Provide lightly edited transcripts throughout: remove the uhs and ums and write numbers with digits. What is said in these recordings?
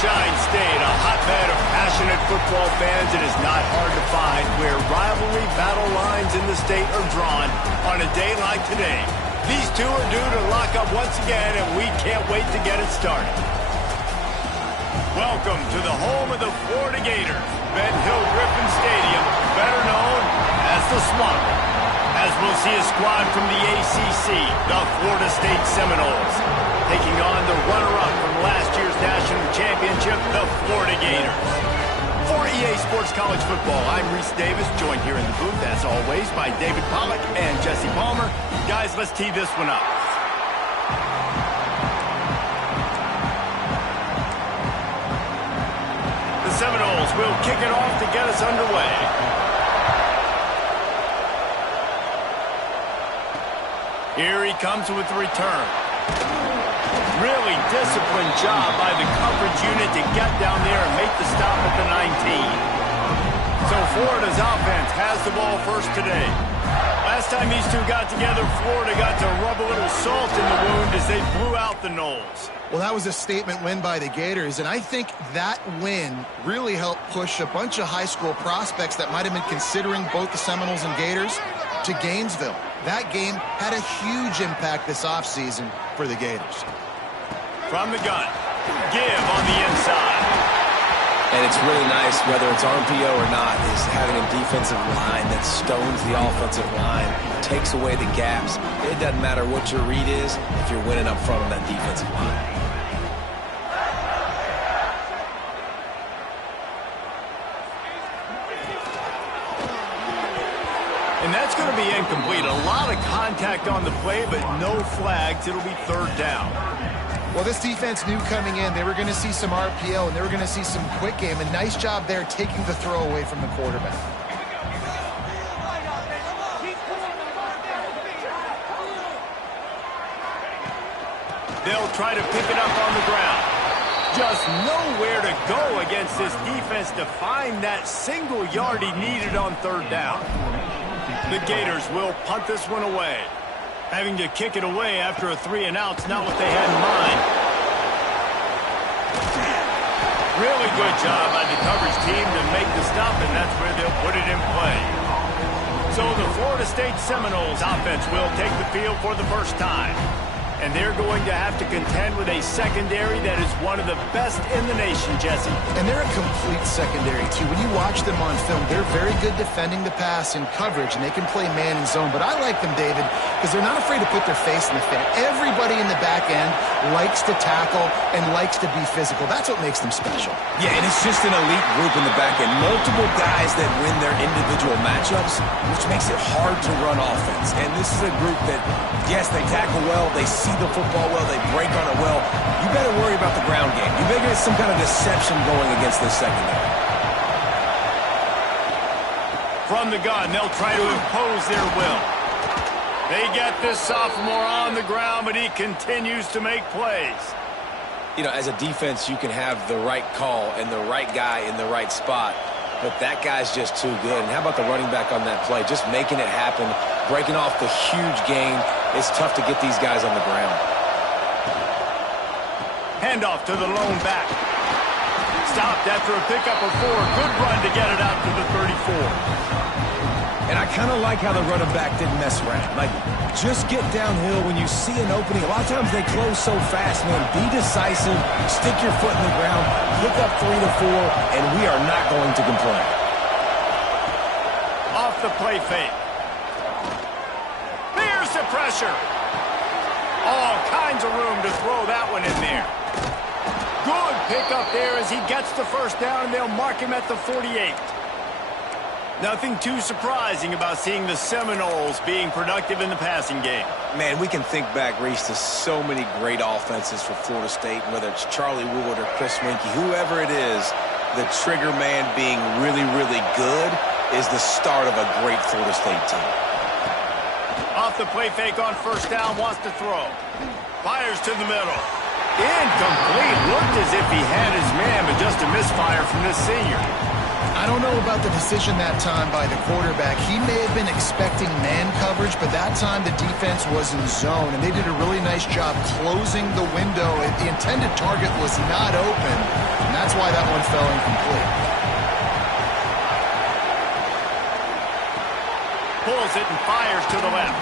Sunshine State, a hotbed of passionate football fans. It is not hard to find where rivalry battle lines in the state are drawn on a day like today. These two are due to lock up once again, and we can't wait to get it started. Welcome to the home of the Florida Gators, Ben Hill Griffin Stadium, better known as the Swamp. As we'll see a squad from the ACC, the Florida State Seminoles, taking on the runner-up from last year's national championship, the Florida Gators. For EA Sports College Football, I'm Reese Davis, joined here in the booth, as always, by David Pollack and Jesse Palmer. Guys, let's tee this one up. The Seminoles will kick it off to get us underway. Here he comes with the return. Really disciplined job by the coverage unit to get down there and make the stop at the 19. So Florida's offense has the ball first today. Last time these two got together, Florida got to rub a little salt in the wound as they blew out the Noles. Well, that was a statement win by the Gators, and I think that win really helped push a bunch of high school prospects that might have been considering both the Seminoles and Gators to Gainesville. That game had a huge impact this offseason for the Gators. From the gun, give on the inside. And it's really nice, whether it's RPO or not, is having a defensive line that stones the offensive line, takes away the gaps. It doesn't matter what your read is if you're winning up front on that defensive line. And that's going to be incomplete. A lot of contact on the play, but no flags. It'll be third down. Well, this defense knew coming in they were going to see some RPO and they were going to see some quick game. A nice job there taking the throw away from the quarterback. They'll try to pick it up on the ground. Just nowhere to go against this defense to find that single yard he needed on third down. The Gators will punt this one away. Having to kick it away after a 3-and-out's not what they had in mind. Really good job by the coverage team to make the stop, and that's where they'll put it in play. So the Florida State Seminoles offense will take the field for the first time. And they're going to have to contend with a secondary that is one of the best in the nation, Jesse. And they're a complete secondary, too. When you watch them on film, they're very good defending the pass in coverage, and they can play man and zone. But I like them, David, because they're not afraid to put their face in the fit. Everybody in the back end likes to tackle and likes to be physical. That's what makes them special. Yeah, and it's just an elite group in the back end. Multiple guys that win their individual matchups, which makes it hard to run offense. And this is a group that, yes, they tackle well, they see the football well, they break on it well. You better worry about the ground game. You better get some kind of deception going against this secondary. From the gun, they'll try to impose their will. They get this sophomore on the ground, but he continues to make plays. You know, as a defense, you can have the right call and the right guy in the right spot, but that guy's just too good. And how about the running back on that play? Just making it happen, breaking off the huge gain. It's tough to get these guys on the ground. Handoff to the lone back. Stopped after a pickup of 4. Good run to get it out to the 34. And I kind of like how the running back didn't mess around. Like, just get downhill when you see an opening. A lot of times they close so fast, man. Be decisive, stick your foot in the ground, pick up 3 to 4, and we are not going to complain. Off the play fake. There's the pressure. All kinds of room to throw that one in there. Good pickup there as he gets the first down, and they'll mark him at the 48. Nothing too surprising about seeing the Seminoles being productive in the passing game. Man, we can think back, Reese, to so many great offenses for Florida State, whether it's Charlie Wood or Chris Winkie, whoever it is, the trigger man being really, really good is the start of a great Florida State team. Off the play fake on first down, wants to throw. Fires to the middle. Incomplete. Looked as if he had his man, but just a misfire from this senior. I don't know about the decision that time by the quarterback. He may have been expecting man coverage, but that time the defense was in zone, and they did a really nice job closing the window. The intended target was not open, and that's why that one fell incomplete. Pulls it and fires to the left.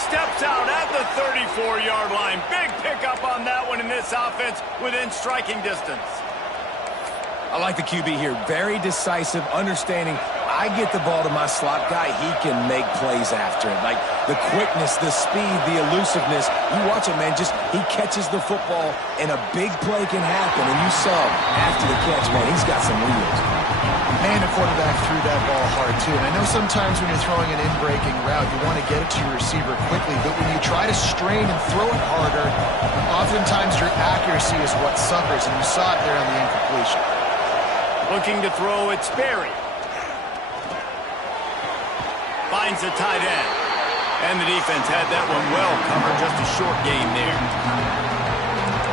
Steps out at the 34-yard line. Big pickup on that one in this offense within striking distance. I like the QB here. Very decisive, understanding. I get the ball to my slot guy. He can make plays after it. Like the quickness, the speed, the elusiveness. You watch it, man. Just he catches the football, and a big play can happen. And you saw after the catch, man, he's got some wheels. Man, the quarterback threw that ball hard, too. And I know sometimes when you're throwing an in-breaking route, you want to get it to your receiver quickly. But when you try to strain and throw it harder, oftentimes your accuracy is what suffers. And you saw it there on the incompletion. Looking to throw, it's Berry. Finds the tight end. And the defense had that one well covered. Just a short gain there.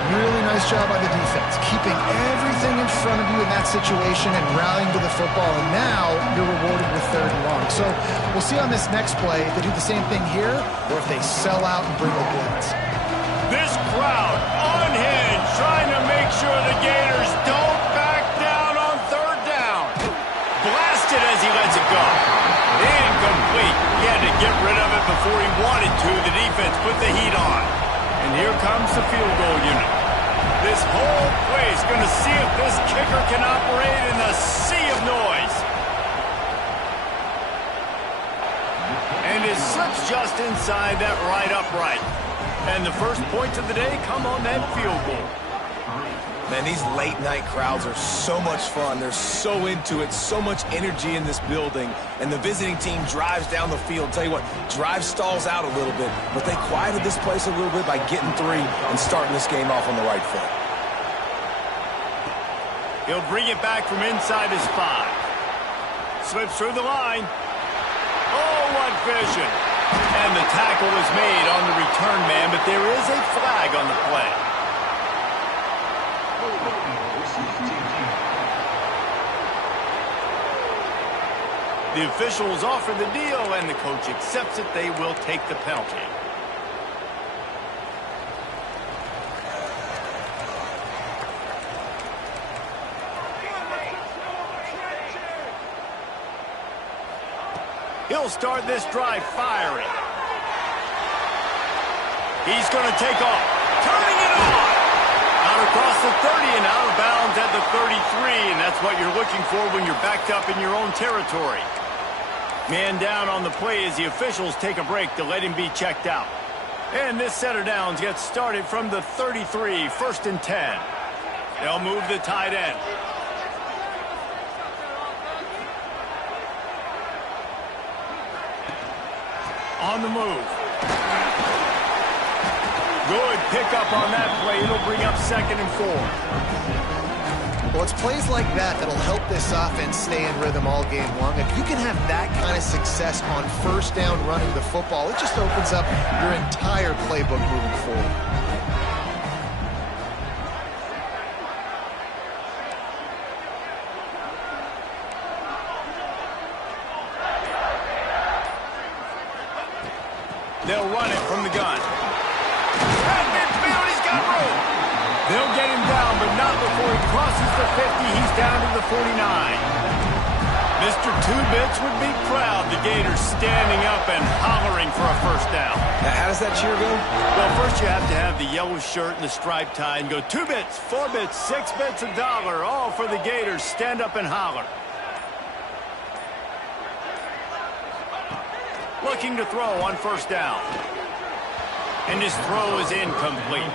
Really nice job by the defense, keeping everything in front of you in that situation and rallying to the football. And now you're rewarded with 3rd and long. So we'll see on this next play if they do the same thing here or if they sell out and bring the blitz. This crowd unhinged, trying to make sure the Gators don't back down on 3rd down. Blasted as he lets it go. Incomplete. He had to get rid of it before he wanted to. The defense put the heat on. And here comes the field goal unit. This whole place going to see if this kicker can operate in the sea of noise. And it slips just inside that right upright. And the first points of the day come on that field goal. Man, these late-night crowds are so much fun. They're so into it, so much energy in this building. And the visiting team drives down the field. Tell you what, drive stalls out a little bit, but they quieted this place a little bit by getting 3 and starting this game off on the right foot. He'll bring it back from inside his 5. Slips through the line. Oh, what vision. And the tackle was made on the return man, but there is a flag on the play. The officials offer the deal, and the coach accepts it. They will take the penalty. He'll start this drive firing. He's going to take off. Turning it on. Out across the 30 and out of bounds at the 33, and that's what you're looking for when you're backed up in your own territory. Man down on the play as the officials take a break to let him be checked out. And this set of downs gets started from the 33, 1st and 10. They'll move the tight end. On the move. Good pickup on that play. It'll bring up 2nd and 4. Well, it's plays like that that'll help this offense stay in rhythm all game long. If you can have that kind of success on 1st down running the football, it just opens up your entire playbook moving forward. They'll run it from the gun. At midfield, he's got room. They'll get him down, but not before he crosses the 50. He's down to the 49. Mr. Two-Bits would be proud. The Gators standing up and hollering for a 1st down. Now, how does that cheer go? Well, first you have to have the yellow shirt and the striped tie and go 2 bits, 4 bits, 6 bits, $1, all for the Gators. Stand up and holler. Looking to throw on 1st down. And his throw is incomplete.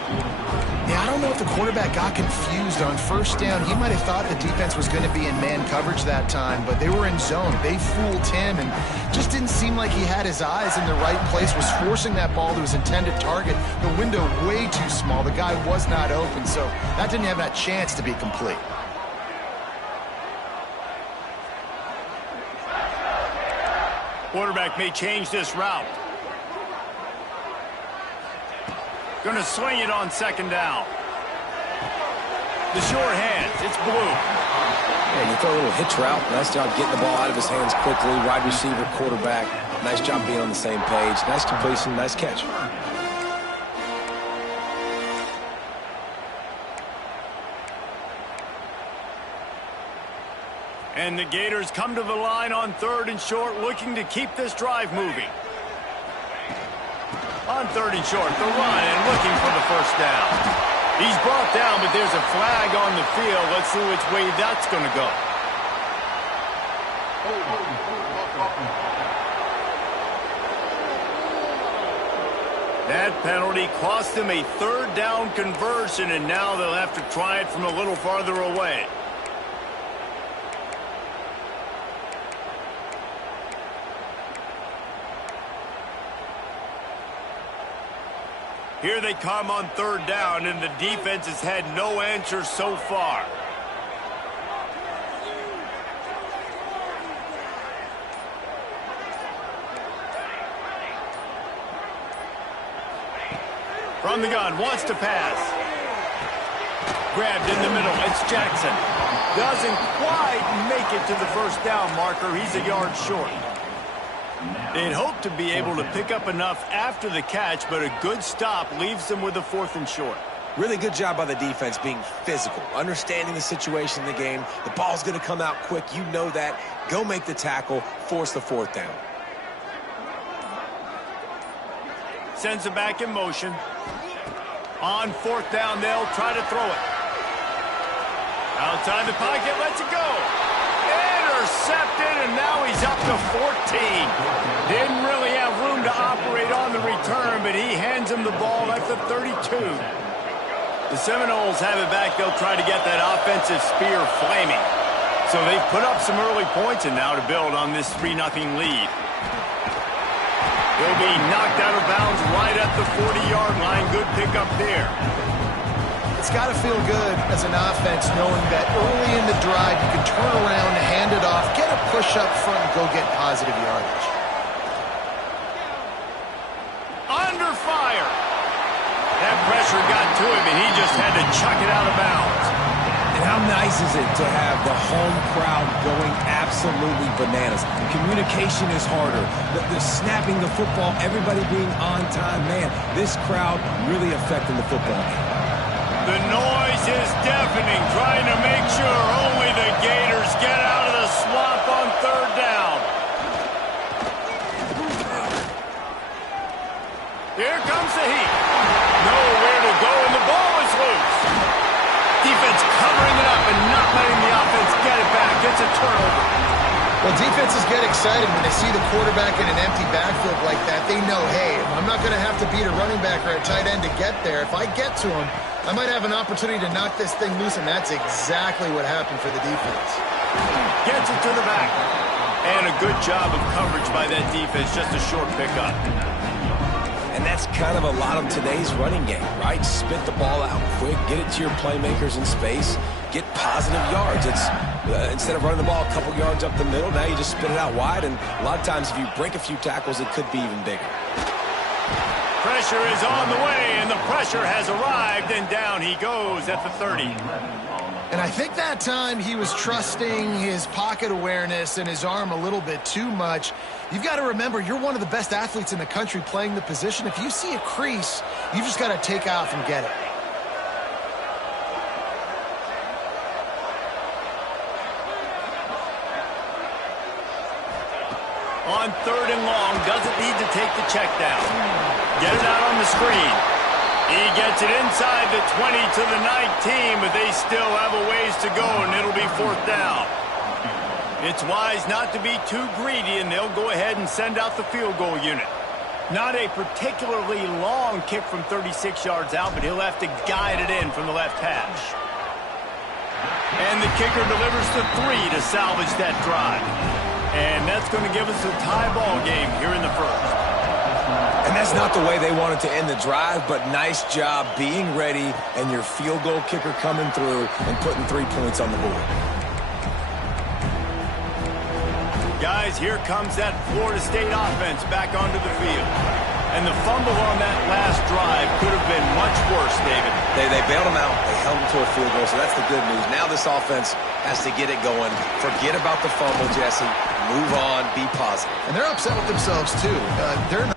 Yeah, I don't know if the quarterback got confused on 1st down. He might have thought the defense was going to be in man coverage that time, but they were in zone. They fooled him and just didn't seem like he had his eyes in the right place, was forcing that ball to his intended target. The window way too small. The guy was not open, so that didn't have that chance to be complete. Quarterback may change this route. Going to swing it on 2nd down. The short hands, it's blue. And you throw a little hitch route. Nice job getting the ball out of his hands quickly. Wide receiver, quarterback. Nice job being on the same page. Nice completion, nice catch. And the Gators come to the line on 3rd and short, looking to keep this drive moving. On 3rd and short, the run and looking for the first down. He's brought down, but there's a flag on the field. Let's see which way that's going to go. That penalty cost them a 3rd down conversion, and now they'll have to try it from a little farther away. Here they come on 3rd down, and the defense has had no answer so far. From the gun, wants to pass. Grabbed in the middle, it's Jackson. Doesn't quite make it to the first down marker. He's a yard short. They'd hope to be able to pick up enough after the catch, but a good stop leaves them with a 4th and short. Really good job by the defense being physical, understanding the situation in the game. The ball's going to come out quick. You know that. Go make the tackle, force the 4th down. Sends it back in motion. On 4th down, they'll try to throw it. Outside the pocket, lets it go. Intercepted, and now he's up to 14. Didn't really have room to operate on the return, but he hands him the ball at the 32. The Seminoles have it back. They'll try to get that offensive spear flaming. So they've put up some early points, and now to build on this 3-0 lead. He'll be knocked out of bounds right at the 40-yard line. Good pickup there. It's got to feel good as an offense knowing that early in the drive you can turn around, hand it off, get a push up front, and go get positive yardage. Under fire. That pressure got to him, and he just had to chuck it out of bounds. And how nice is it to have the home crowd going absolutely bananas? Communication is harder. The snapping the football, everybody being on time. Man, this crowd really affecting the football game. The noise is deafening, trying to make sure only the Gators get out of the swamp on 3rd down. Here comes the heat. Nowhere to go, and the ball is loose. Defense covering it up and not letting the offense get it back. It's a turnover. Well, defenses get excited when they see the quarterback in an empty backfield like that. They know, hey, I'm not going to have to beat a running back or a tight end to get there. If I get to him, I might have an opportunity to knock this thing loose, and that's exactly what happened for the defense. Gets it to the back. And a good job of coverage by that defense. Just a short pickup. And that's kind of a lot of today's running game, right? Spit the ball out quick, get it to your playmakers in space, get positive yards. It's instead of running the ball a couple yards up the middle, now you just spit it out wide, and a lot of times if you break a few tackles, it could be even bigger. Pressure is on the way, and the pressure has arrived, and down he goes at the 30. And I think that time he was trusting his pocket awareness and his arm a little bit too much. You've got to remember, you're one of the best athletes in the country playing the position. If you see a crease, you've just got to take off and get it. On 3rd and long, doesn't need to take the check down. Get it out on the screen. He gets it inside the 20 to the 19, but they still have a ways to go, and it'll be 4th down. It's wise not to be too greedy, and they'll go ahead and send out the field goal unit. Not a particularly long kick from 36 yards out, but he'll have to guide it in from the left hash. And the kicker delivers the 3 to salvage that drive. And that's going to give us a tie ball game here in the first. And that's not the way they wanted to end the drive, but nice job being ready and your field goal kicker coming through and putting 3 points on the board. Guys, here comes that Florida State offense back onto the field. And the fumble on that last drive could have been much worse, David. They bailed him out. They held him to a field goal, so that's the good news. Now this offense has to get it going. Forget about the fumble, Jesse. Move on. Be positive. And they're upset with themselves, too. They're not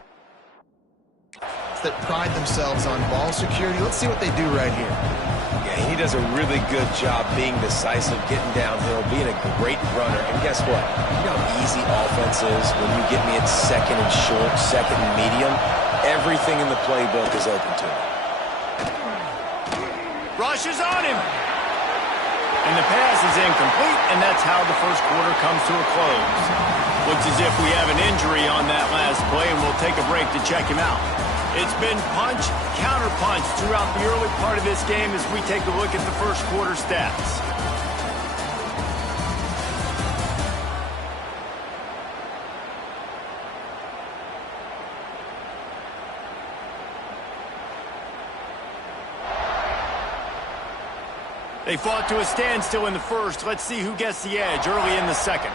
that pride themselves on ball security. Let's see what they do right here. Yeah, he does a really good job being decisive, getting downhill, being a great runner. And guess what? You know how easy offense is when you get me at second and short, second and medium. Everything in the playbook is open to him. Rushes on him. And the pass is incomplete, and that's how the first quarter comes to a close. Looks as if we have an injury on that last play, and we'll take a break to check him out. It's been punch, counter-punch throughout the early part of this game as we take a look at the first quarter stats. They fought to a standstill in the first. Let's see who gets the edge early in the second.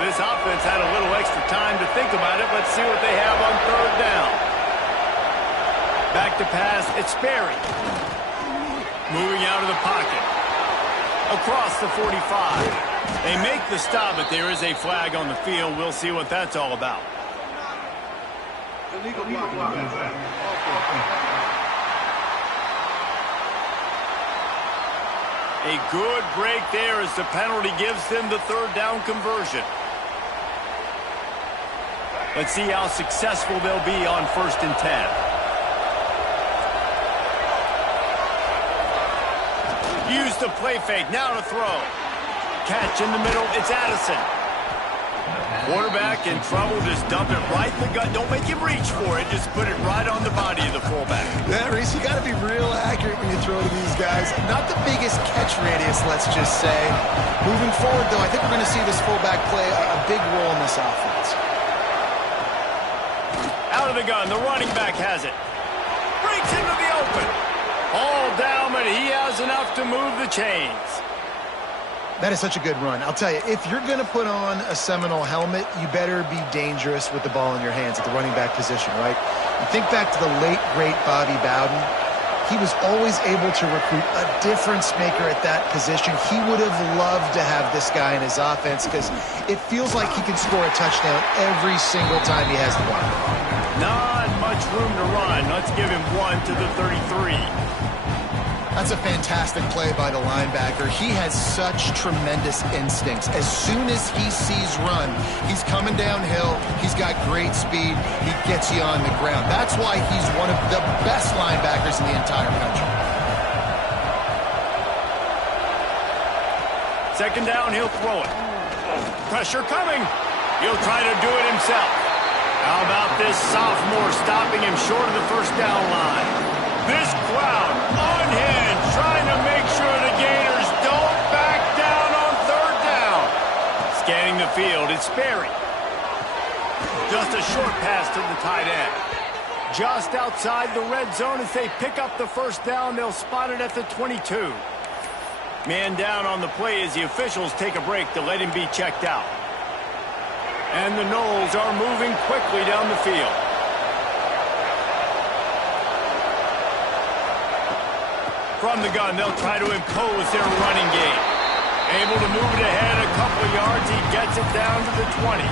This offense had a little extra time to think about it. Let's see what they have on third down. Back to pass, it's Sperry. Moving out of the pocket. Across the 45. They make the stop, but there is a flag on the field. We'll see what that's all about. A good break there as the penalty gives them the third down conversion. Let's see how successful they'll be on 1st and 10. Use the play fake. Now to throw. Catch in the middle. It's Addison. Quarterback in trouble. Just dump it right in the gut. Don't make him reach for it. Just put it right on the body of the fullback. Yeah, Reese, you got to be real accurate when you throw to these guys. Not the biggest catch radius, let's just say. Moving forward, though, I think we're going to see this fullback play a big role in this offense. Out of the gun, the running back has it. Breaks into the open. All down, but he has enough to move the chains. That is such a good run. I'll tell you, if you're going to put on a Seminole helmet, you better be dangerous with the ball in your hands at the running back position, right? You think back to the late, great Bobby Bowden. He was always able to recruit a difference maker at that position. He would have loved to have this guy in his offense because it feels like he can score a touchdown every single time he has the ball. Not much room to run. Let's give him one to the 33. That's a fantastic play by the linebacker. He has such tremendous instincts. As soon as he sees run, he's coming downhill. He's got great speed. He gets you on the ground. That's why he's one of the best linebackers in the entire country. Second down, he'll throw it. Pressure coming. He'll try to do it himself. How about this sophomore stopping him short of the first down line? This crowd unhinged, trying to make sure the Gators don't back down on third down. Scanning the field, it's Sperry. Just a short pass to the tight end. Just outside the red zone as they pick up the first down. They'll spot it at the 22. Man down on the play as the officials take a break to let him be checked out. And the Noles are moving quickly down the field. From the gun, they'll try to impose their running game. Able to move it ahead a couple of yards. He gets it down to the 20.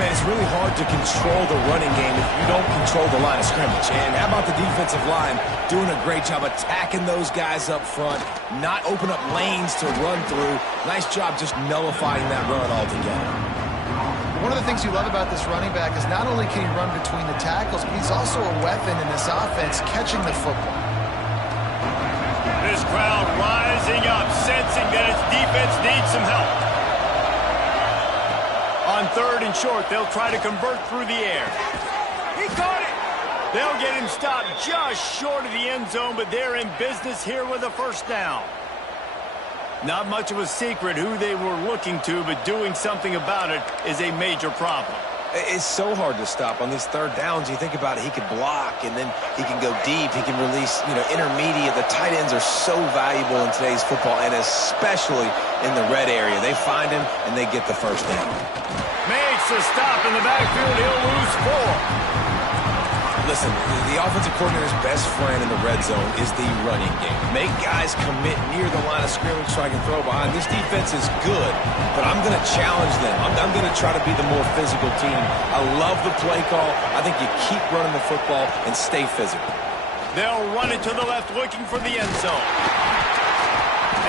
Man, it's really hard to control the running game if you don't control the line of scrimmage. And how about the defensive line doing a great job attacking those guys up front, not open up lanes to run through. Nice job just nullifying that run altogether. One of the things you love about this running back is not only can he run between the tackles, but he's also a weapon in this offense catching the football. This crowd rising up, sensing that its defense needs some help. On third and short, they'll try to convert through the air. He caught it. They'll get him stopped just short of the end zone, but they're in business here with a first down. Not much of a secret who they were looking to, but doing something about it is a major problem. It's so hard to stop on these third downs. You think about it, he could block, and then he can go deep. He can release, intermediate. The tight ends are so valuable in today's football, and especially in the red area. They find him, and they get the first down. Makes a stop in the backfield. He'll lose 4. Listen, the offensive coordinator's best friend in the red zone is the running game. Make guys commit near the line of scrimmage so I can throw behind. This defense is good, but I'm going to challenge them. I'm going to try to be the more physical team. I love the play call. I think you keep running the football and stay physical. They'll run it to the left, looking for the end zone.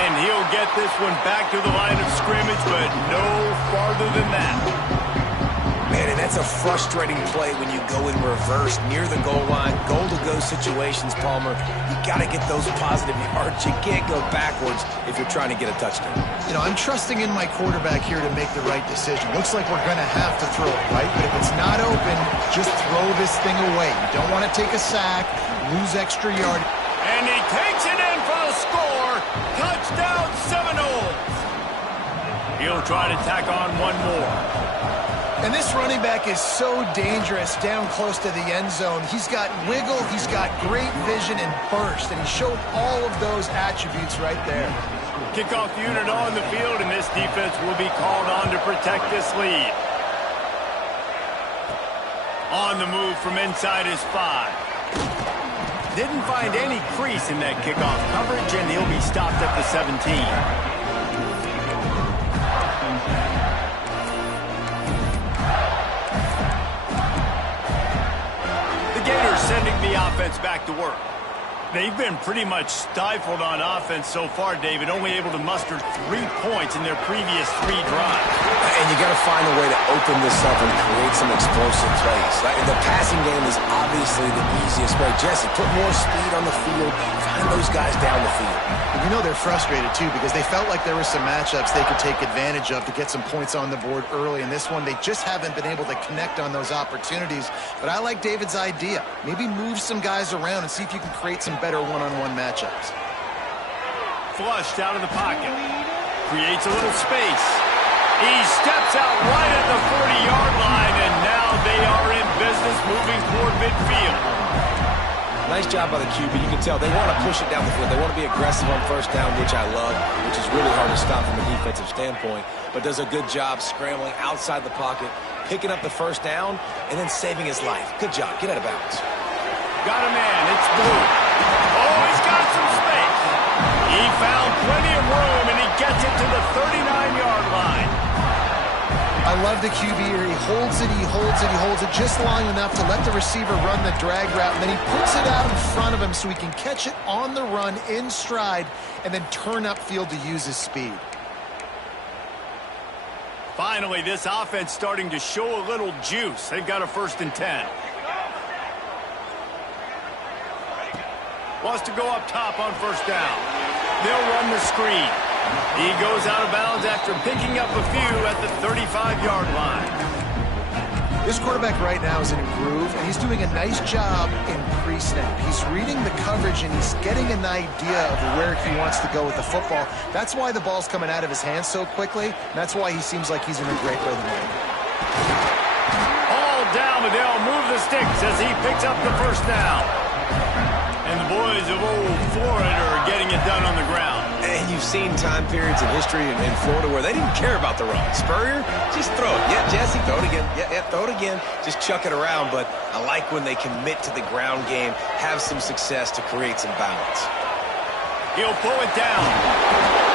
And he'll get this one back to the line of scrimmage, but no farther than that. Man, and that's a frustrating play when you go in reverse near the goal line, goal-to-go situations, Palmer. You got to get those positive yards. You can't go backwards if you're trying to get a touchdown. I'm trusting in my quarterback here to make the right decision. Looks like we're going to have to throw it, right? But if it's not open, just throw this thing away. You don't want to take a sack, lose extra yard. And he takes it in for the score. Touchdown Seminoles. He'll try to tack on one more. And this running back is so dangerous down close to the end zone. He's got wiggle, he's got great vision and burst, and he showed all of those attributes right there. Kickoff unit on the field, and this defense will be called on to protect this lead. On the move from inside his 5. Didn't find any crease in that kickoff coverage, and he'll be stopped at the 17. Sending the offense back to work. They've been pretty much stifled on offense so far, David, only able to muster 3 points in their previous 3 drives. And you got to find a way to open this up and create some explosive plays. The passing game is obviously the easiest way. Jesse, put more speed on the field, find those guys down the field. And they're frustrated, too, because they felt like there were some matchups they could take advantage of to get some points on the board early. In this one, they just haven't been able to connect on those opportunities. But I like David's idea. Maybe move some guys around and see if you can create some better one-on-one matchups. Flushed out of the pocket. Creates a little space. He steps out right at the 40-yard line, and now they are in business moving toward midfield. Nice job by the QB. You can tell they want to push it down the field. They want to be aggressive on first down, which I love, which is really hard to stop from a defensive standpoint, but does a good job scrambling outside the pocket, picking up the first down, and then saving his life. Good job. Get out of bounds. Got a man. It's Blue. Oh, he's got some space. He found plenty of room, and he gets it to the 39-yard line. I love the QB here. He holds it, he holds it, he holds it just long enough to let the receiver run the drag route, and then he puts it out in front of him so he can catch it on the run in stride and then turn upfield to use his speed. Finally, this offense starting to show a little juice. They've got a 1st and 10. Wants to go up top on first down. They'll run the screen. He goes out of bounds after picking up a few at the 35-yard line. This quarterback right now is in a groove, and he's doing a nice job in pre-snap. He's reading the coverage, and he's getting an idea of where he wants to go with the football. That's why the ball's coming out of his hands so quickly, and that's why he seems like he's in a great rhythm. All down, but they'll move the sticks as he picks up the first down. And the boys of old Florida are getting it done on the ground. And you've seen time periods in history in Florida where they didn't care about the run. Spurrier, just throw it. Yeah, Jesse, throw it again. Yeah, throw it again. Just chuck it around. But I like when they commit to the ground game, have some success to create some balance. He'll pull it down.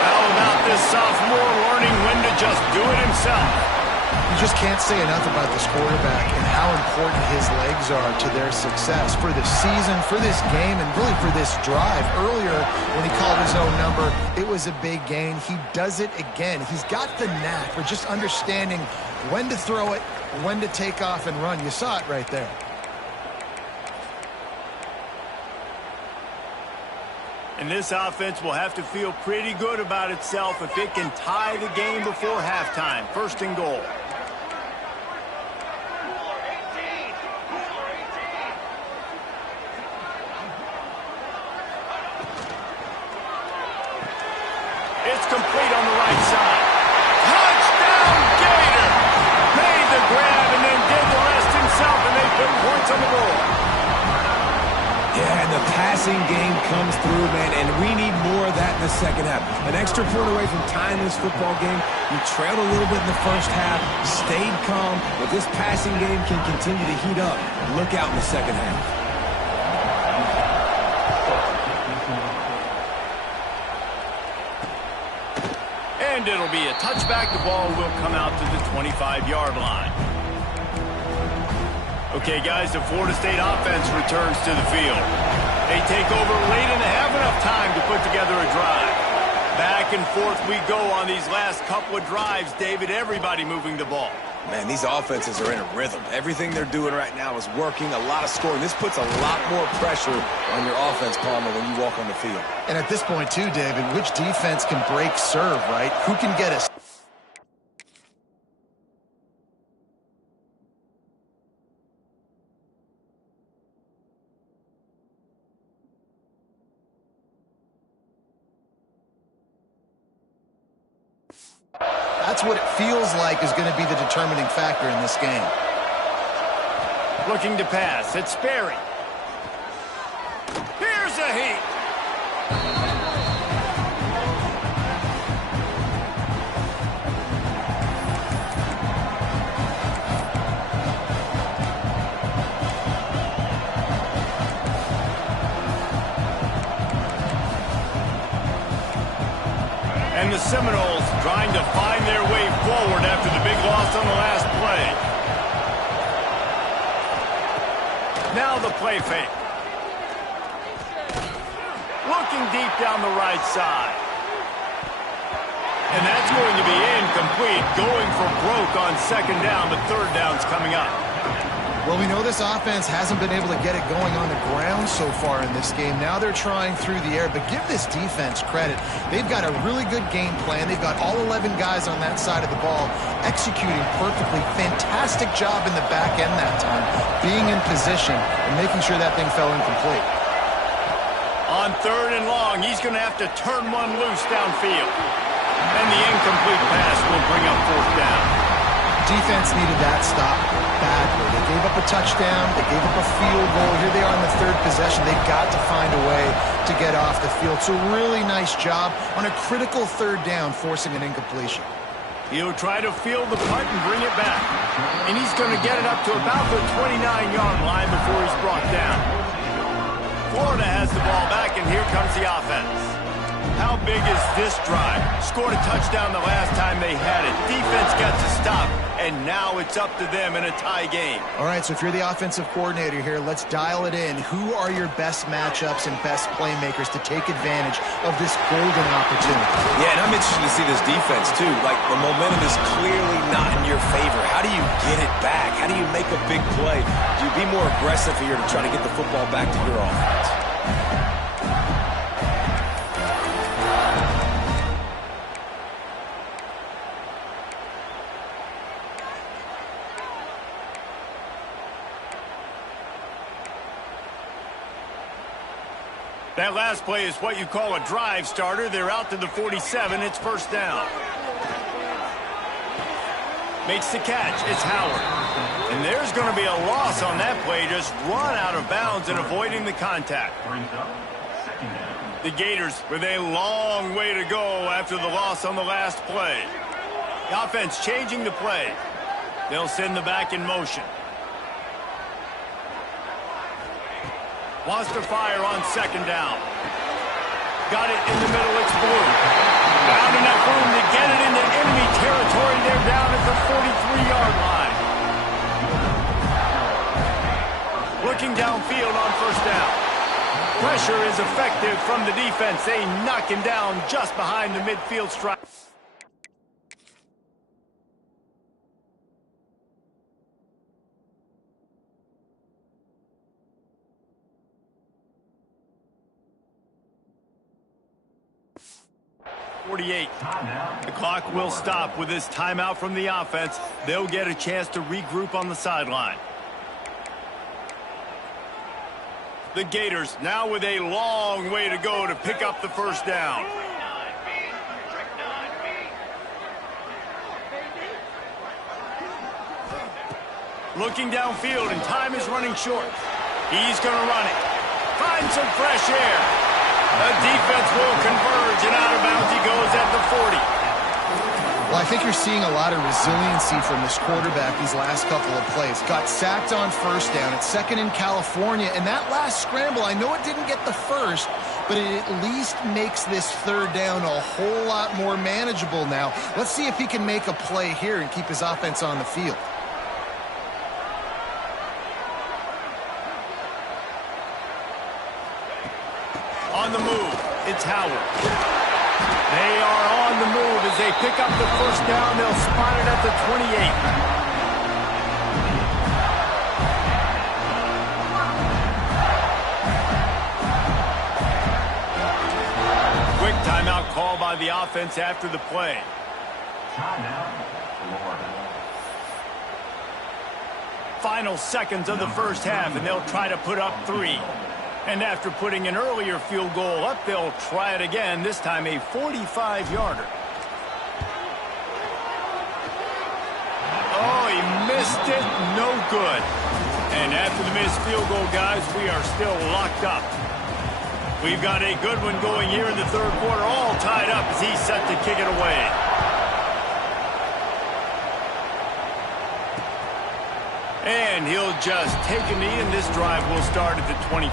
How about this sophomore learning when to just do it himself? You just can't say enough about this quarterback and how important his legs are to their success for this season, for this game, and really for this drive. Earlier, when he called his own number, it was a big gain. He does it again. He's got the knack for just understanding when to throw it, when to take off and run. You saw it right there. And this offense will have to feel pretty good about itself if it can tie the game before halftime. 1st and goal. It's complete on the right side. Touchdown, Gator! Made the grab and then did the passing game comes through, man, and we need more of that in the second half. An extra point away from tying this football game. You trailed a little bit in the first half, stayed calm, but this passing game can continue to heat up. Look out in the second half. And it'll be a touchback. The ball will come out to the 25-yard line. Okay, guys, the Florida State offense returns to the field. They take over late and have enough time to put together a drive. Back and forth we go on these last couple of drives, David. Everybody moving the ball. Man, these offenses are in a rhythm. Everything they're doing right now is working, a lot of scoring. This puts a lot more pressure on your offense, Palmer, when you walk on the field. And at this point, too, David, which defense can break serve, right? Who can get us? That's what it feels like is going to be the determining factor in this game. Looking to pass. It's Sperry. Here's a heat. And the Seminoles trying to find their way forward after the big loss on the last play. Now the play fake. Looking deep down the right side. And that's going to be incomplete. Going for broke on second down, but third down's coming up. Well, we know this offense hasn't been able to get it going on the ground so far in this game. Now they're trying through the air, but give this defense credit. They've got a really good game plan. They've got all 11 guys on that side of the ball executing perfectly. Fantastic job in the back end that time, being in position and making sure that thing fell incomplete. On third and long, he's going to have to turn one loose downfield. And the incomplete pass will bring up fourth down. Defense needed that stop badly. They gave up a touchdown. They gave up a field goal. Here they are on the third possession. They've got to find a way to get off the field. So really nice job on a critical third down, forcing an incompletion. He'll try to field the punt and bring it back. And he's going to get it up to about the 29-yard line before he's brought down. Florida has the ball back, and here comes the offense. How big is this drive? Scored a touchdown the last time they had it. Defense got to stop, and now it's up to them in a tie game. All right, so if you're the offensive coordinator here, let's dial it in. Who are your best matchups and best playmakers to take advantage of this golden opportunity? Yeah, and I'm interested to see this defense, too. Like, the momentum is clearly not in your favor. How do you get it back? How do you make a big play? Do you be more aggressive here to try to get the football back to your offense? That last play is what you call a drive starter. They're out to the 47. It's first down. Makes the catch. It's Howard. And there's going to be a loss on that play. Just run out of bounds and avoiding the contact. The Gators with a long way to go after the loss on the last play. The offense changing the play. They'll send the back in motion. Wants to fire on second down. Got it in the middle, it's Blue. Found enough room to get it into enemy territory. They're down at the 43-yard line. Looking downfield on first down. Pressure is effective from the defense. They knock him down just behind the midfield stripe. The clock will stop with this timeout from the offense. They'll get a chance to regroup on the sideline. The Gators now with a long way to go to pick up the first down. Looking downfield, and time is running short. He's going to run it. find some fresh air. The defense will converge, and out of bounds he goes at the 40. Well, I think you're seeing a lot of resiliency from this quarterback these last couple of plays. Got sacked on first down. It's second in California. And that last scramble, I know it didn't get the first, but it at least makes this third down a whole lot more manageable now. Let's see if he can make a play here and keep his offense on the field. On the move, it's Howard. They are on the move as they pick up the first down. They'll spot it at the 28. Quick timeout call by the offense after the play. Final seconds of the first half, and they'll try to put up 3. And after putting an earlier field goal up, they'll try it again, this time a 45-yarder. Oh, he missed it. No good. And after the missed field goal, guys, we are still locked up. We've got a good one going here in the third quarter, all tied up as he's set to kick it away. And he'll just take a knee, and this drive will start at the 25.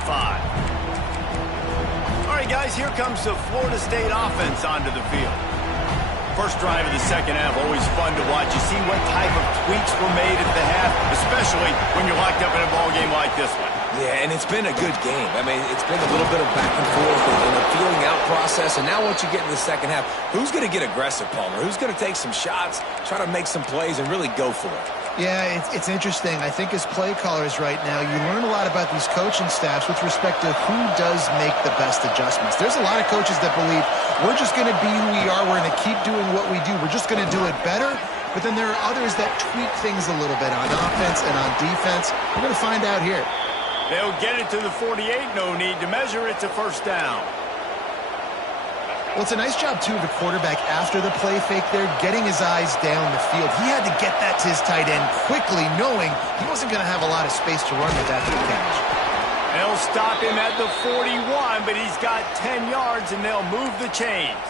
All right, guys, here comes the Florida State offense onto the field. First drive of the second half, always fun to watch. You see what type of tweaks were made at the half, especially when you're locked up in a ball game like this one. Yeah, and it's been a good game. I mean, it's been a little bit of back and forth and a feeling out process. And now once you get in the second half, who's going to get aggressive, Palmer? Who's going to take some shots, try to make some plays, and really go for it? Yeah, it's interesting. I think as play callers right now, you learn a lot about these coaching staffs with respect to who does make the best adjustments. There's a lot of coaches that believe we're just going to be who we are. We're going to keep doing what we do. We're just going to do it better. But then there are others that tweak things a little bit on offense and on defense. We're going to find out here. They'll get it to the 48. No need to measure. It's a first down. Well, it's a nice job, too, of the quarterback after the play fake there, getting his eyes down the field. He had to get that to his tight end quickly, knowing he wasn't going to have a lot of space to run with that catch. They'll stop him at the 41, but he's got 10 yards, and they'll move the chains.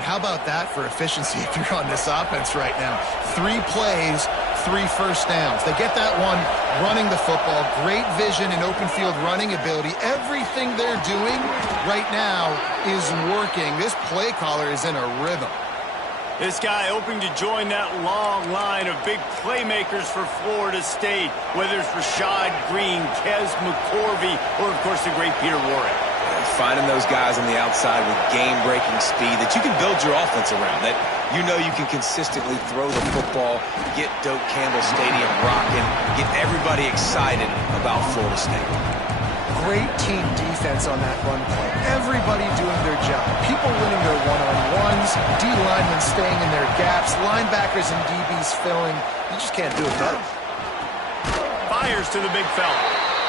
And how about that for efficiency if you're on this offense right now? 3 plays, 3 first downs. They get that one running the football, great vision and open field running ability. Everything they're doing right now is working. This play caller is in a rhythm. This guy hoping to join that long line of big playmakers for Florida State, whether it's Rashad Green, Kez McCorvey, or, of course, the great Peter Warrick. Finding those guys on the outside with game-breaking speed that you can build your offense around, that you know you can consistently throw the football, get Doak Campbell Stadium rocking, get everybody excited about Florida State. Great team defense on that run play. Everybody doing their job. People winning their one-on-ones, D-linemen staying in their gaps, linebackers and DBs filling. You just can't do it better. Fires to the big fella.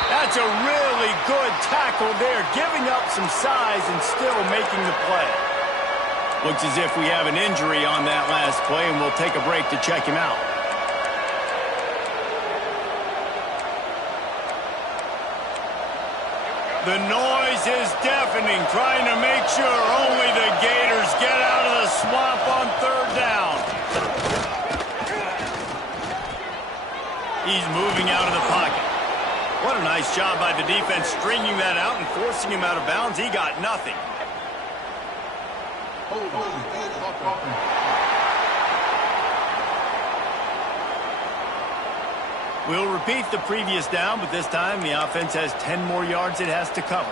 That's a really good tackle there, giving up some size and still making the play. Looks as if we have an injury on that last play, and we'll take a break to check him out. The noise is deafening, trying to make sure only the Gators get out of the swamp on third down. He's moving out of the pocket. What a nice job by the defense stringing that out and forcing him out of bounds. He got nothing. We'll repeat the previous down, but this time the offense has 10 more yards it has to cover.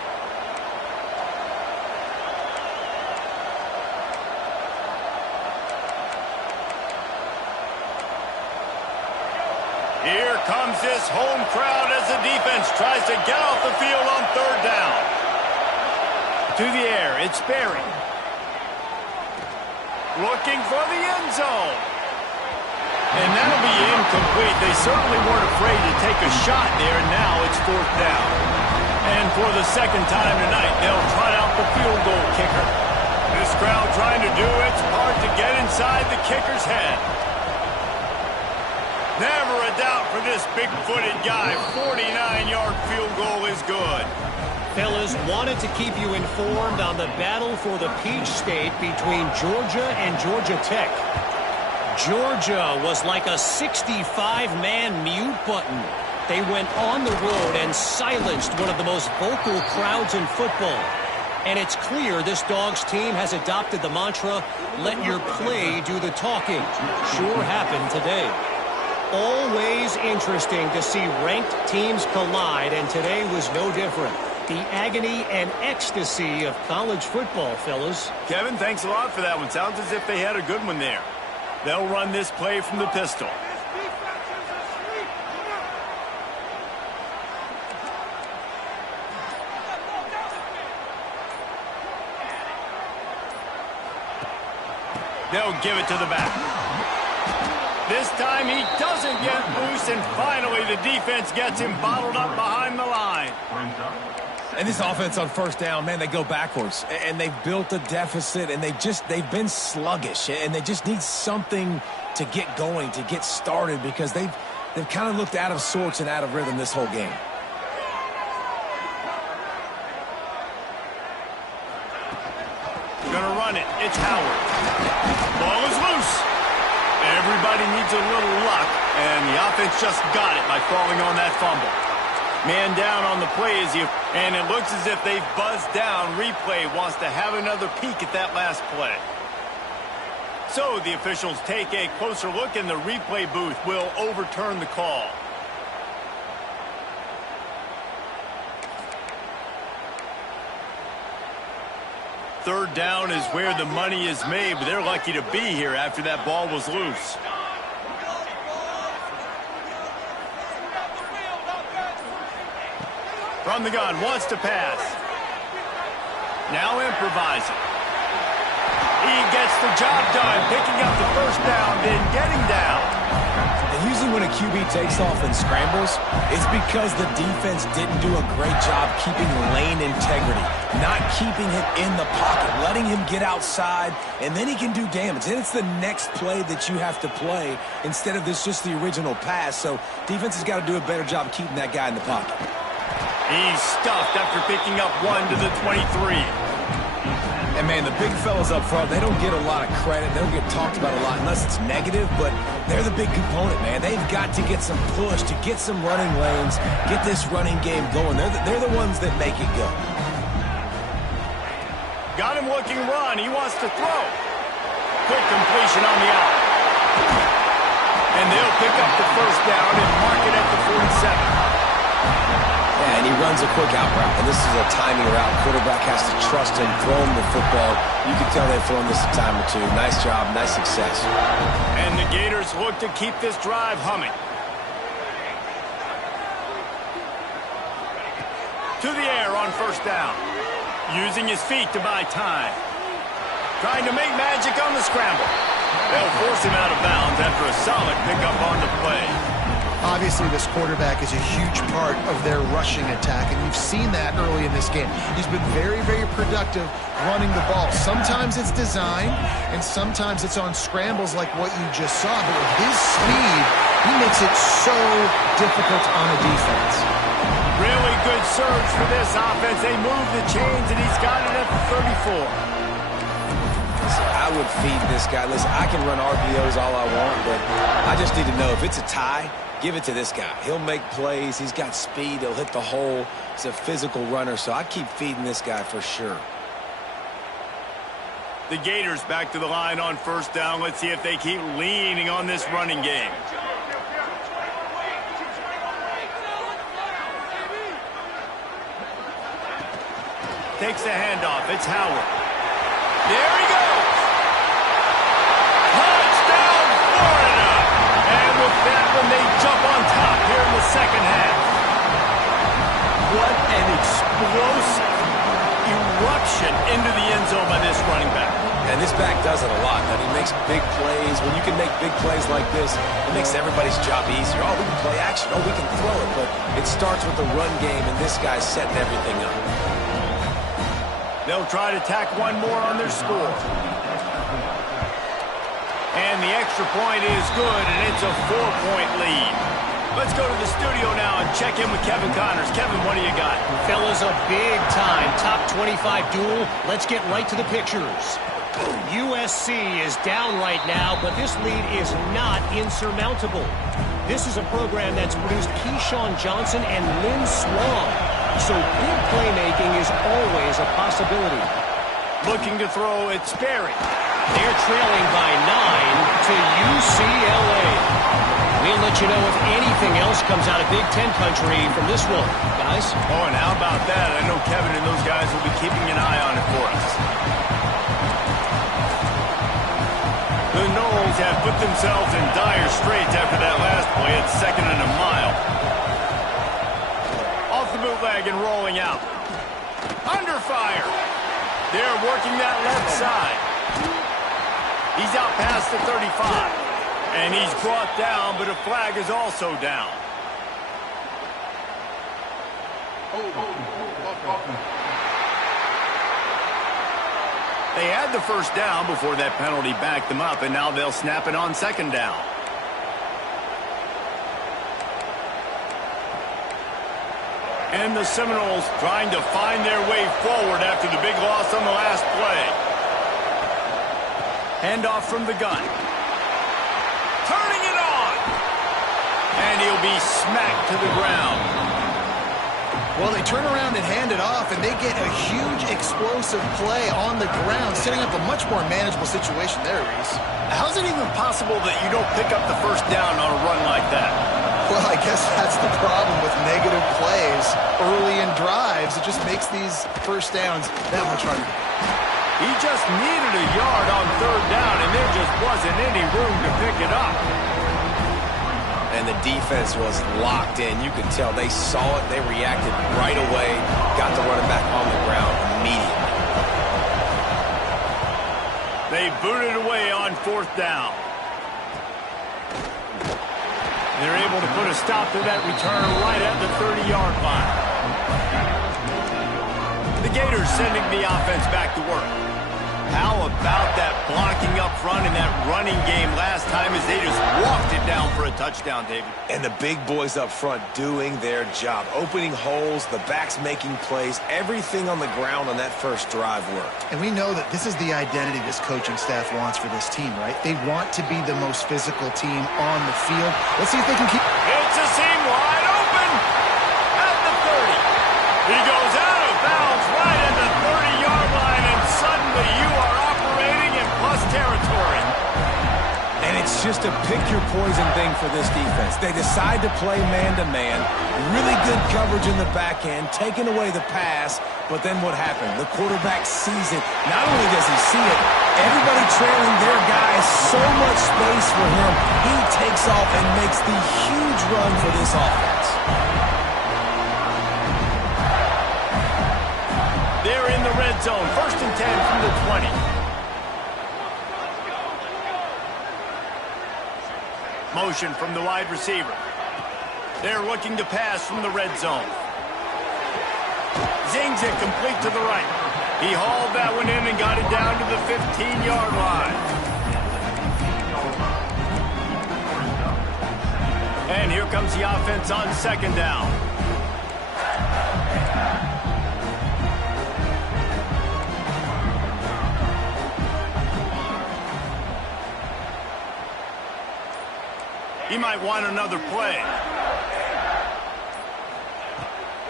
Here comes this home crowd as the defense tries to get off the field on third down. To the air, it's Berry. Looking for the end zone. And that'll be incomplete. They certainly weren't afraid to take a shot there, and now it's fourth down. And for the second time tonight, they'll trot out the field goal kicker. This crowd trying to do its part to get inside the kicker's head. Never a doubt for this big-footed guy. 49-yard field goal is good. Fellas, wanted to keep you informed on the battle for the Peach State between Georgia and Georgia Tech. Georgia was like a 65-man mute button. They went on the road and silenced one of the most vocal crowds in football. And it's clear this Dogs team has adopted the mantra, let your play do the talking. Sure happened today. Always interesting to see ranked teams collide, and today was no different. The agony and ecstasy of college football, fellas. Kevin, thanks a lot for that one. Sounds as if they had a good one there. They'll run this play from the pistol. They'll give it to the back. This time he doesn't get loose, and finally the defense gets him bottled up behind the line. And this offense on first down, man, they go backwards. And they've built a deficit, and they've been sluggish. And they just need something to get going, to get started, because they've kind of looked out of sorts and out of rhythm this whole game. Gonna run it. It's Howard. Ball is loose. Everybody needs a little luck, and the offense just got it by falling on that fumble. Man down on the play and it looks as if they've buzzed down. Replay wants to have another peek at that last play. So the officials take a closer look, and the replay booth will overturn the call. Third down is where the money is made, but they're lucky to be here after that ball was loose. From the gun, wants to pass. Now improvising. He gets the job done, picking up the first down, then getting down. And usually when a QB takes off and scrambles, it's because the defense didn't do a great job keeping lane integrity, not keeping him in the pocket, letting him get outside, and then he can do damage. And it's the next play that you have to play instead of just the original pass. So defense has got to do a better job keeping that guy in the pocket. He's stuffed after picking up 1 to the 23. And, man, the big fellas up front, they don't get a lot of credit. They don't get talked about a lot unless it's negative, but they're the big component, man. They've got to get some push, to get some running lanes, get this running game going. They're the ones that make it go. Got him looking run. He wants to throw. Quick completion on the out. And they'll pick up the first down and mark it at the 47. Yeah, and he runs a quick out route, and this is a timing route. Quarterback has to trust him, throw him the football. You can tell they've thrown this a time or two. Nice job, nice success. And the Gators look to keep this drive humming. To the air on first down. Using his feet to buy time. Trying to make magic on the scramble. They'll force him out of bounds after a solid pickup on the play. Obviously, this quarterback is a huge part of their rushing attack, and you've seen that early in this game. He's been very, very productive running the ball. Sometimes it's design, and sometimes it's on scrambles like what you just saw. But with his speed, he makes it so difficult on a defense. Really good surge for this offense. They move the chains, and he's got it at the 34. I would feed this guy. Listen, I can run RPOs all I want, but I just need to know if it's a tie, give it to this guy. He'll make plays. He's got speed. He'll hit the hole. He's a physical runner, so I keep feeding this guy for sure. The Gators back to the line on first down. Let's see if they keep leaning on this running game. Takes the handoff. It's Howard. There he goes. Touchdown, Florida. And with that one, they jump on top here in the second half. What an explosive eruption into the end zone by this running back. And this back does it a lot. He makes big plays. When you can make big plays like this, it makes everybody's job easier. Oh, we can play action. Oh, we can throw it. But it starts with the run game, and this guy's setting everything up. They'll try to tack one more on their score. And the extra point is good, and it's a 4-point lead. Let's go to the studio now and check in with Kevin Connors. Kevin, what do you got? Fellas, a big-time top 25 duel. Let's get right to the pictures. USC is down right now, but this lead is not insurmountable. This is a program that's produced Keyshawn Johnson and Lynn Swan, so big playmaking is always a possibility. Looking to throw, it's Sperry. They're trailing by 9 to UCLA. We'll let you know if anything else comes out of Big Ten country from this one, guys. Oh, and how about that? I know Kevin and those guys will be keeping an eye on it for us. The Noles have put themselves in dire straits after that last play at 2nd and a mile. Off the bootleg and rolling out. Under fire. They're working that left side. He's out past the 35. And he's brought down, but a flag is also down. They had the first down before that penalty backed them up, and now they'll snap it on 2nd down. And the Seminoles trying to find their way forward after the big loss on the last play. Handoff from the gun. Turning it on. And he'll be smacked to the ground. Well, they turn around and hand it off, and they get a huge explosive play on the ground, setting up a much more manageable situation there, Reese. How's it even possible that you don't pick up the first down on a run like that? Well, I guess that's the problem with negative plays early in drives. It just makes these first downs that much harder. He just needed a yard on 3rd down, and there just wasn't any room to pick it up. And the defense was locked in. You could tell they saw it. They reacted right away. Got the running back on the ground immediately. They booted away on 4th down. They're able to put a stop to that return right at the 30-yard line. The Gators sending the offense back to work. How about that blocking up front in that running game last time as they just walked it down for a touchdown, David? And the big boys up front doing their job. Opening holes, the backs making plays. Everything on the ground on that first drive worked. And we know that this is the identity this coaching staff wants for this team, right? They want to be the most physical team on the field. Let's see if they can keep... It's a seam wide open at the 30. He goes out of bounds right at the 30-yard line, and suddenly you are operating in plus territory. And it's just a pick-your-poison thing for this defense. They decide to play man-to-man, really good coverage in the back end, taking away the pass, but then what happened? The quarterback sees it. Not only does he see it, everybody trailing their guy, so much space for him. He takes off and makes the huge run for this offense. They're in the red zone. 1st and 10 from the 20. Motion from the wide receiver. They're looking to pass from the red zone. Zings it complete to the right. He hauled that one in and got it down to the 15-yard line. And here comes the offense on 2nd down. He might want another play.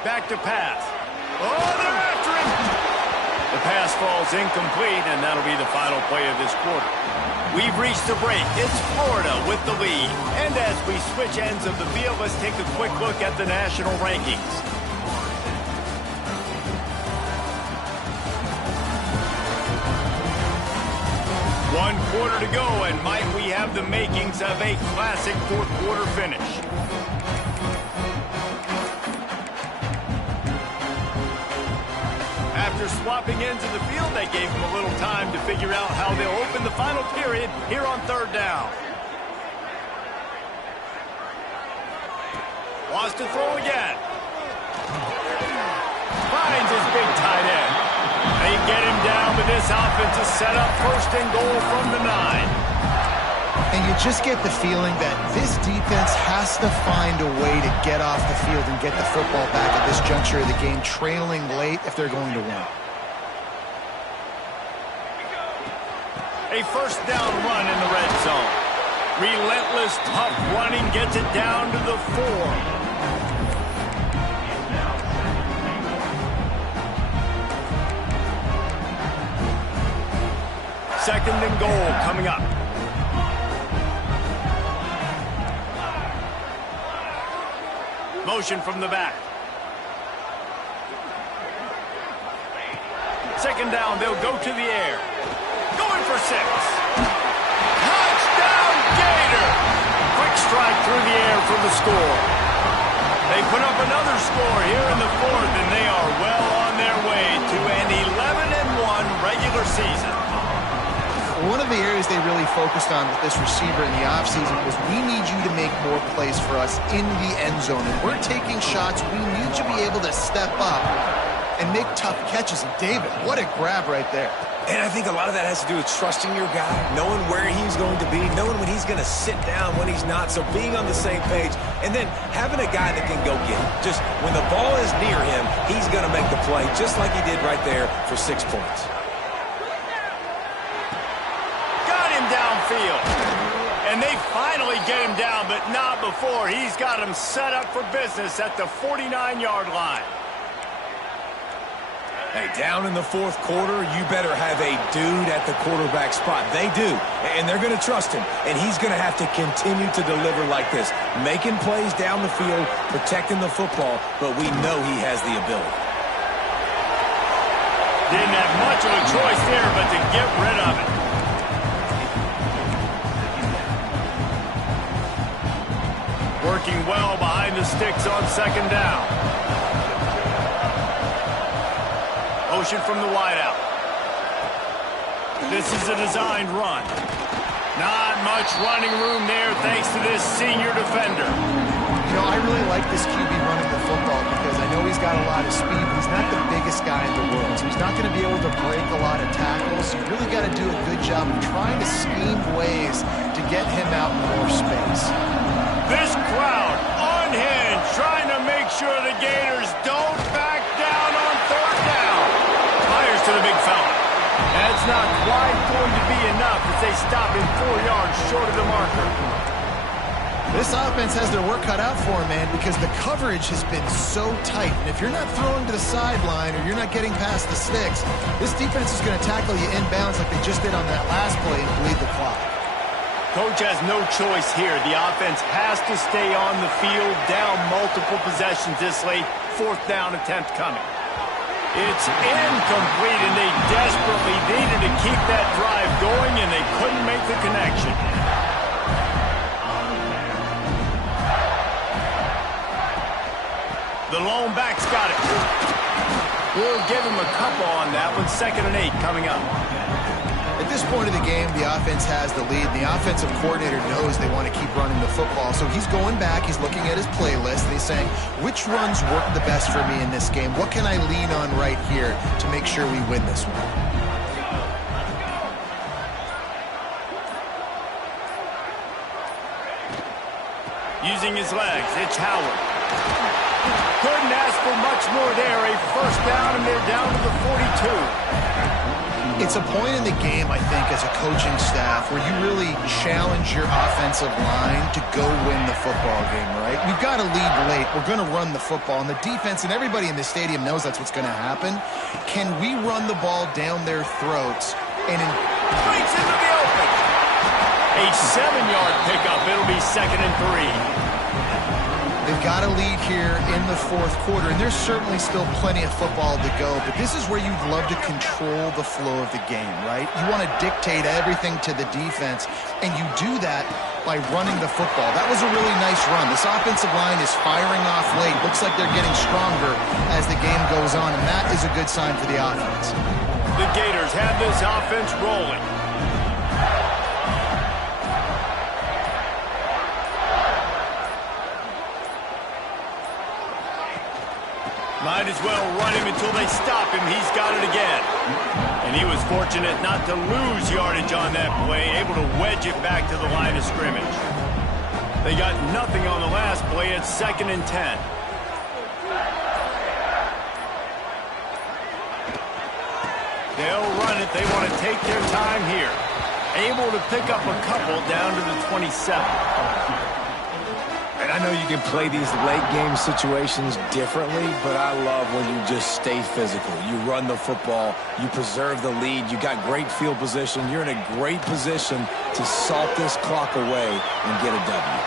Back to pass. Oh, they're after him. The pass falls incomplete, and that'll be the final play of this quarter. We've reached the break. It's Florida with the lead. And as we switch ends of the field, let's take a quick look at the national rankings. One quarter to go, and might we have the makings of a classic 4th quarter finish. After swapping ends of the field, they gave them a little time to figure out how they'll open the final period here on 3rd down. Wants to throw again. Finds his big tight end. They get him down, but this offense is set up 1st and goal from the 9. And you just get the feeling that this defense has to find a way to get off the field and get the football back at this juncture of the game, trailing late if they're going to win. A first down run in the red zone. Relentless, tough running gets it down to the 4. Second and goal coming up. Motion from the back. Second down, they'll go to the air. Going for 6. Touchdown, Gator! Quick strike through the air for the score. They put up another score here in the 4th, and they are well on their way to an 11-1 regular season. One of the areas they really focused on with this receiver in the offseason was we need you to make more plays for us in the end zone. And we're taking shots. We need you to be able to step up and make tough catches. And David, what a grab right there. And I think a lot of that has to do with trusting your guy, knowing where he's going to be, knowing when he's going to sit down, when he's not, so being on the same page, and then having a guy that can go get it. Just when the ball is near him, he's going to make the play, just like he did right there for 6 points. Got him downfield. And they finally get him down, but not before. He's got him set up for business at the 49-yard line. Hey, down in the 4th quarter, you better have a dude at the quarterback spot. They do, and they're going to trust him, and he's going to have to continue to deliver like this, making plays down the field, protecting the football, but we know he has the ability. Didn't have much of a choice there but to get rid of it. Working well behind the sticks on second down. Motion from the wideout. This is a designed run. Not much running room there thanks to this senior defender. You know, I really like this QB running the football because I know he's got a lot of speed, but he's not the biggest guy in the world. So he's not going to be able to break a lot of tackles. You really got to do a good job of trying to scheme ways to get him out in more space. This crowd unhinged, trying to make sure the Gators don't back down on third down. Fires to the big fella. That's not quite going to be enough as they stop him 4 yards short of the marker. This offense has their work cut out for him, man, because the coverage has been so tight. And if you're not throwing to the sideline or you're not getting past the sticks, this defense is going to tackle you inbounds like they just did on that last play and bleed the clock. Coach has no choice here. The offense has to stay on the field, down multiple possessions this late. 4th down attempt coming. It's incomplete, and they desperately needed to keep that drive going, and they couldn't make the connection. The lone back's got it. We'll give him a couple on that one. 2nd and 8 coming up. At this point of the game, the offense has the lead. The offensive coordinator knows they want to keep running the football. So he's going back, he's looking at his playlist, and he's saying, which runs work the best for me in this game? What can I lean on right here to make sure we win this one? Using his legs, it's Howard. Couldn't ask for much more there. A first down, and they're down to the 42. It's a point in the game, I think, as a coaching staff where you really challenge your offensive line to go win the football game, right? We've got to lead late. We're going to run the football. And the defense and everybody in the stadium knows that's what's going to happen. Can we run the ball down their throats? And Breaks into the open. A 7-yard pickup. It'll be 2nd and 3. They've got to lead here in the 4th quarter, and there's certainly still plenty of football to go, but this is where you'd love to control the flow of the game, right? You want to dictate everything to the defense, and you do that by running the football. That was a really nice run. This offensive line is firing off late. Looks like they're getting stronger as the game goes on, and that is a good sign for the offense. The Gators have this offense rolling. Might as well run him until they stop him. He's got it again. And he was fortunate not to lose yardage on that play, able to wedge it back to the line of scrimmage. They got nothing on the last play. It's 2nd and 10. They'll run it. They want to take their time here. Able to pick up a couple down to the 27. And I know you can play these late game situations differently, but I love when you just stay physical. You run the football, you preserve the lead, you got great field position, you're in a great position to salt this clock away and get a W.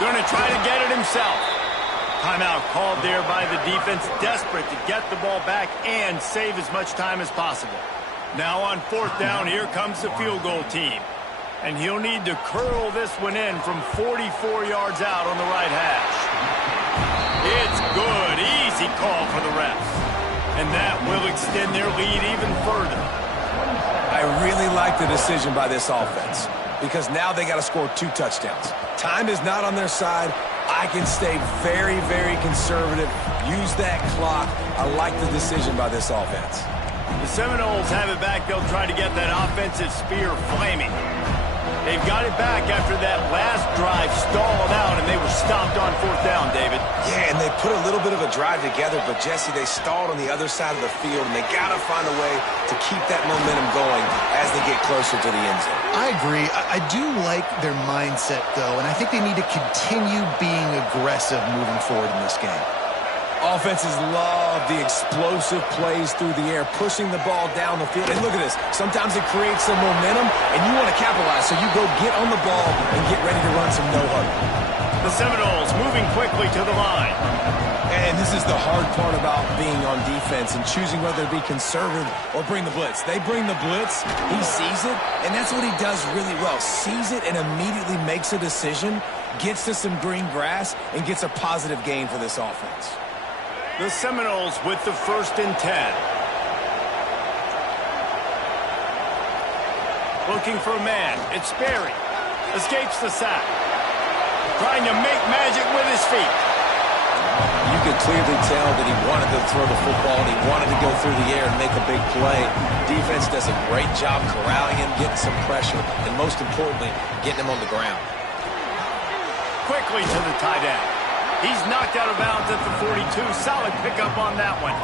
Going to try to get it himself. Timeout called there by the defense, desperate to get the ball back and save as much time as possible. Now on 4th down, here comes the field goal team. And he'll need to curl this one in from 44 yards out on the right hash. It's good. Easy call for the refs. And that will extend their lead even further. I really like the decision by this offense because now they got to score 2 touchdowns. Time is not on their side. I can stay very, very conservative. Use that clock. I like the decision by this offense. The Seminoles have it back. They'll try to get that offensive spear flaming. They've got it back after that last drive stalled out, and they were stopped on 4th down, David. Yeah, and they put a little bit of a drive together, but, Jesse, they stalled on the other side of the field, and they got to find a way to keep that momentum going as they get closer to the end zone. I agree. I do like their mindset, though, and I think they need to continue being aggressive moving forward in this game. Offenses love the explosive plays through the air, pushing the ball down the field. And look at this. Sometimes it creates some momentum, and you want to capitalize. So you go get on the ball and get ready to run some no-huddle. The Seminoles moving quickly to the line. And this is the hard part about being on defense and choosing whether to be conservative or bring the blitz. They bring the blitz, he sees it, and that's what he does really well. Sees it and immediately makes a decision, gets to some green grass, and gets a positive gain for this offense. The Seminoles with the 1st and 10. Looking for a man. It's Sperry. Escapes the sack. Trying to make magic with his feet. You could clearly tell that he wanted to throw the football and he wanted to go through the air and make a big play. Defense does a great job corralling him, getting some pressure, and most importantly, getting him on the ground. Quickly to the tight end. He's knocked out of bounds at the 42. Solid pickup on that one.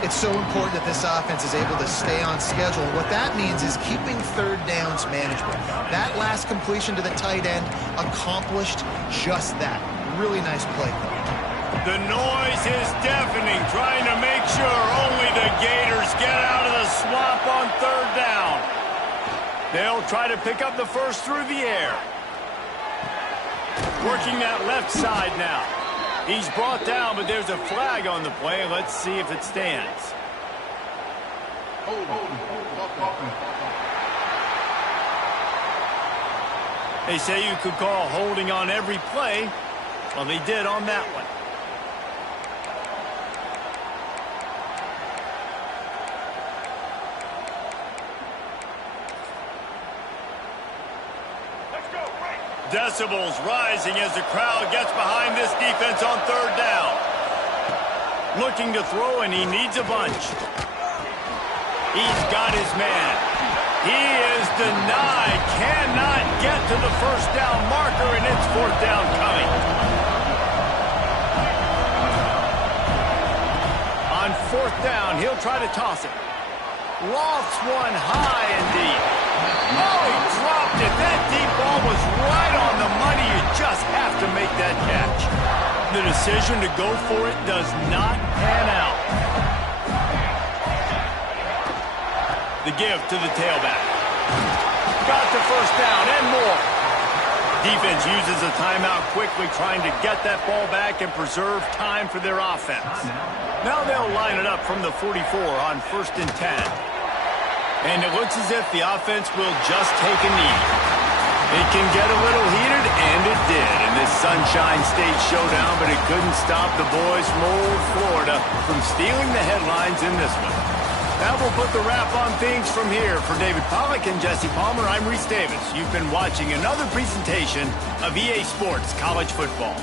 It's so important that this offense is able to stay on schedule. What that means is keeping 3rd downs manageable. That last completion to the tight end accomplished just that. Really nice play. The noise is deafening, trying to make sure only the Gators get out of the swamp on 3rd down. They'll try to pick up the first through the air. Working that left side now. He's brought down, but there's a flag on the play. Let's see if it stands. They say you could call holding on every play. Well, they did on that one. Decibels rising as the crowd gets behind this defense on 3rd down. Looking to throw, and he needs a bunch. He's got his man. He is denied. Cannot get to the 1st down marker, and it's 4th down coming. On 4th down, he'll try to toss it. Lofts one high and deep. Oh, he dropped it. That deep ball was right on the money. You just have to make that catch. The decision to go for it does not pan out. The give to the tailback. Got the 1st down and more. Defense uses a timeout quickly, trying to get that ball back and preserve time for their offense. Now they'll line it up from the 44 on 1st and 10. And it looks as if the offense will just take a knee. It can get a little heated, and it did in this Sunshine State showdown, but it couldn't stop the boys from old Florida from stealing the headlines in this one. That will put the wrap on things from here. For David Pollack and Jesse Palmer, I'm Reese Davis. You've been watching another presentation of EA Sports College Football.